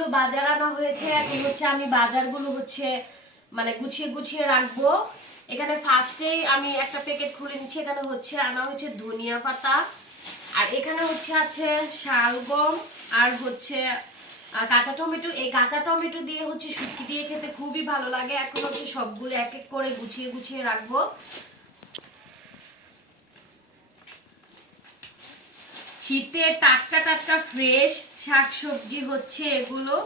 অনেকগুলো বাজার আনা হয়েছে। এখন হচ্ছে আমি বাজারগুলো হচ্ছে মানে গুছিয়ে গুছিয়ে রাখব। এখানে ফার্স্টেই আমি একটা প্যাকেট খুলে নিচ্ছি। এখানে হচ্ছে আনা হয়েছে ধনিয়া পাতা। আর এখানে হচ্ছে আছে শালগম আর হচ্ছে কাঁচা টমেটো। এই কাঁচা টমেটো দিয়ে হচ্ছে শুটকি দিয়ে খেতে খুবই ভালো লাগে। এখন হচ্ছে সবগুলো এক এক করে গুছিয়ে গুছিয়ে রাখব। শীতে টাটকা টাটকা ফ্রেশ শাকসবজি হচ্ছে এগুলো।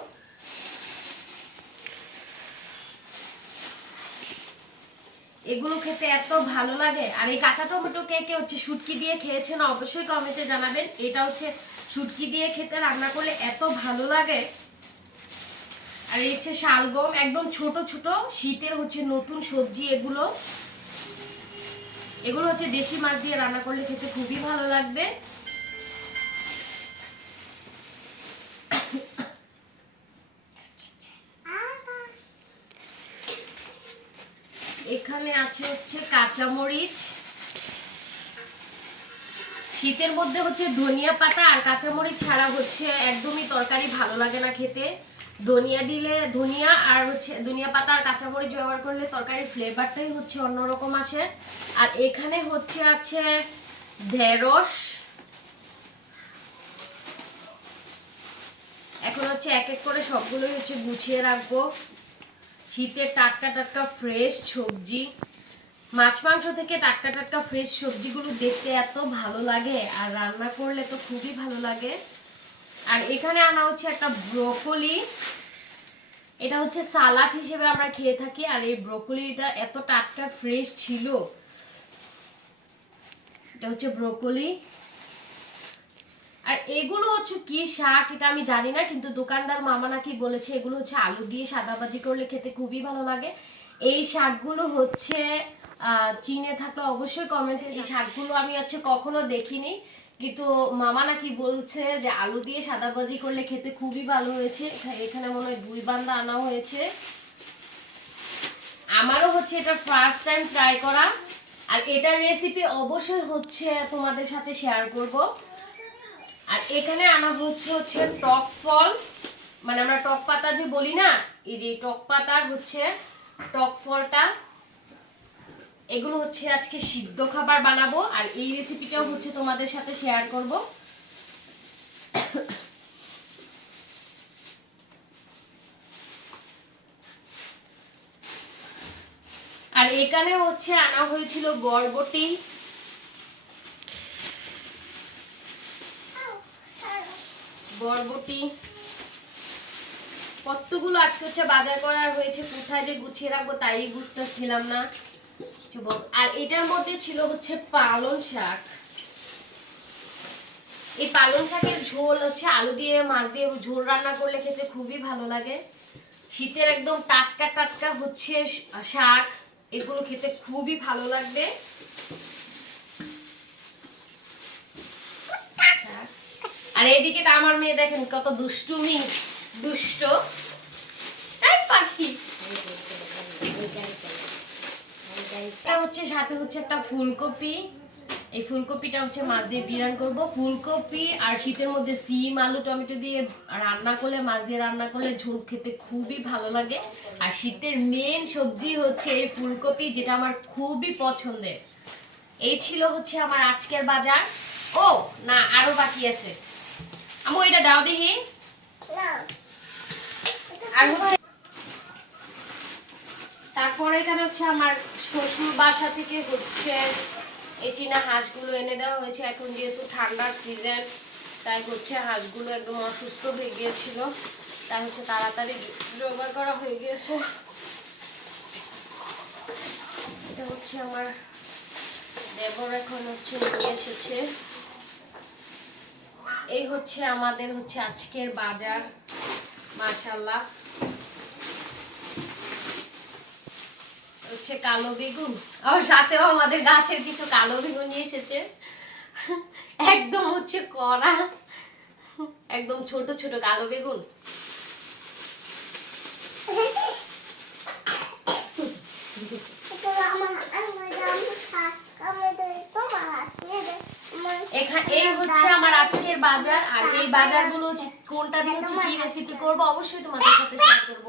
এগুলো খেতে এত ভালো লাগে। আর এই কাঁচা টমেটো কে কে হচ্ছে শুটকি দিয়ে খেয়েছেন অবশ্যই কমেন্টে জানাবেন। এটা হচ্ছে শুটকি দিয়ে খেতে রান্না করলে এত ভালো লাগে। আর এই হচ্ছে শালগম, একদম ছোট ছোট শীতের হচ্ছে নতুন সবজি এগুলো। এগুলো হচ্ছে দেশি মাছ দিয়ে রান্না করলে খেতে খুবই ভালো লাগবে। এখানে আছে হচ্ছে কাঁচামরিচ। শীতের মধ্যে হচ্ছে ধনিয়া পাতা আর কাঁচামরিচ ছাড়া হচ্ছে একদমই তরকারি ভালো লাগে না খেতে। ধনিয়া দিলে ধনিয়া আর হচ্ছে ধনিয়া পাতা আর কাঁচামরিচ ব্যবহার করলে তরকারির ফ্লেভারটাই হচ্ছে অন্যরকম আসে। আর এখানে হচ্ছে আছে ঢেঁড়স। এখন হচ্ছে এক এক করে সবগুলোই হচ্ছে গুছিয়ে রাখব। শীতের টাটকা টাটকা ফ্রেশ সবজি। মাছ মাংস থেকে টাটকা টাটকা ফ্রেশ সবজিগুলো দেখতে এত ভালো লাগে আর রান্না করলে তো খুবই ভালো লাগে। আর এখানে আনা হচ্ছে একটা ব্রোকলি। এটা হচ্ছে সালাদ হিসেবে আমরা খেয়ে থাকি আর এই ব্রোকলিটা এত টাটকা ফ্রেশ ছিল। এটা হচ্ছে ব্রোকলি। আর এগুলো হচ্ছে কি শাক এটা আমি জানি না কিন্তু দোকানদার মামা নাকি বলেছে এগুলো হচ্ছে আলু দিয়ে সাদা ভাজি করলে খেতে খুবই ভালো লাগে। এই শাকগুলো হচ্ছে চীনে থাকলে অবশ্যই কমেন্টে এই শাকগুলো আমি হচ্ছে কখনো দেখিনি কিন্তু মামা নাকি বলছে যে আলু দিয়ে সাদা ভাজি করলে খেতে খুবই ভালো হয়েছে। এখানে মনে হয় দুই বান্দা আনা হয়েছে। আমারও হচ্ছে এটা ফার্স্ট টাইম ট্রাই করা। আর এটার রেসিপি অবশ্যই হচ্ছে তোমাদের সাথে শেয়ার করব। আর এখানে আনা হচ্ছে হচ্ছে টক ফল মানে আমরা টক পাতা যে বলি না, এই যে টক পাতার হচ্ছে টক ফলটা, এগুলো হচ্ছে আজকে সিদ্ধ খাবার বানাবো, আর এই রেসিপিটাও হচ্ছে তোমাদের সাথে শেয়ার করব। আর এখানে হচ্ছে আনা হয়েছিল বরবটি। বরবটি। কতগুলো আজকে হচ্ছে বাজার করা হয়েছে, কোথায় যে গুছিয়ে রাখব তাই বুঝতেছিলাম না। আর এটার মধ্যে ছিল হচ্ছে পালং শাক। এই পালং শাকের ঝোল হচ্ছে আলু দিয়ে, মাছ দিয়ে ঝোল রান্না করলে খেতে খুবই ভালো লাগে। শীতের একদম টাটকা টাটকা হচ্ছে শাক, এগুলো খেতে খুবই ভালো লাগবে শাক। আর এইদিকে তো আমার মেয়ে দেখেন কত দুষ্টুমি, দুষ্ট। পাখি। হচ্ছে, সাথে হচ্ছে একটা ফুলকপি। এই ফুলকপিটা হচ্ছে মাছ দিয়ে বিরান করব। ফুলকপি আর শীতের মধ্যে সিম, আলু, টমেটো দিয়ে রান্না করলে, মাছ দিয়ে রান্না করলে ঝোল খেতে খুবই ভালো লাগে। আর শীতের মেন সবজি হচ্ছে এই ফুলকপি, যেটা আমার খুবই পছন্দের। এই ছিল হচ্ছে আমার আজকের বাজার। ও, না, আরও বাকি আছে। আমু এটা দাও দেখি। তারপরে এখানে হচ্ছে আমার শ্বশুর বাসা থেকে হচ্ছে এই চীনা হাঁসগুলো এনে দেওয়া হয়েছে। এখন যেহেতু ঠান্ডার সিজন তাই হচ্ছে হাঁসগুলো একদম অসুস্থ হয়ে গিয়েছিল। তাই হচ্ছে তাড়াতাড়ি জমা করা হয়ে গিয়েছে। এটা হচ্ছে আমার দেবর এখন হচ্ছে নিয়ে এসেছে। এই হচ্ছে আমাদের হচ্ছে আজকের বাজার। মাশাল্লাহ হচ্ছে কালো বেগুন। আর সাথেও আমাদের গাছের কিছু কালো বেগুন নিয়ে এসেছে। একদম হচ্ছে কড়া। একদম ছোট ছোট কালো বেগুন। আমার আমার আমার হাত কামড়ে দেয় তোমার হাত নিয়ে দেয় এখানে এই হচ্ছে আমার আজকের বাজার, আর এই বাজারগুলো কোনটা দিয়ে হচ্ছে কি রেসিপি করব, অবশ্যই তোমাদের সাথে শেয়ার করব।